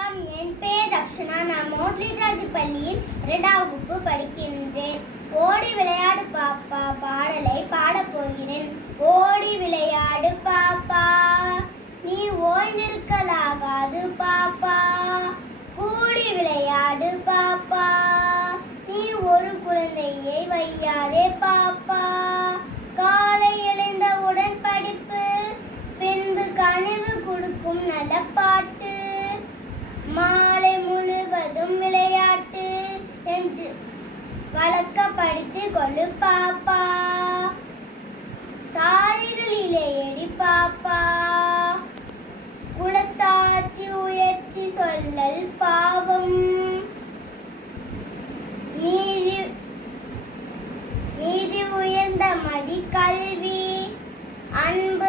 வணக்கம். என் பெயர் தக்ஷனா. நான் மோட்லிராஜு பள்ளியில் 2ஆம் வகுப்பு படிக்கின்றேன். ஓடி விளையாடு பாப்பா பாடலை பாடப் போகிறேன். ஓடி விளையாடு பாப்பா, நீ ஓய்ந்திருக்கலாகாது பாப்பா. கூடி விளையாடு பாப்பா, நீ ஒரு குழந்தையை வையாதே பாப்பா. காலை எழுந்தவுடன் படிப்பு, பின்பு கனிவு கொடுக்கும் நல்ல பாட்டு, மாலை முழுவதும் விளையாட்டு என்று வழக்கப்படுத்திக் கொள்ளு பாப்பா. சாதிகளிலே எடி பாப்பா, குலத்தாட்சி உயர்ச்சி சொல்லல் பாவம். நீதி உயர்ந்த மதி கல்வி, அன்பு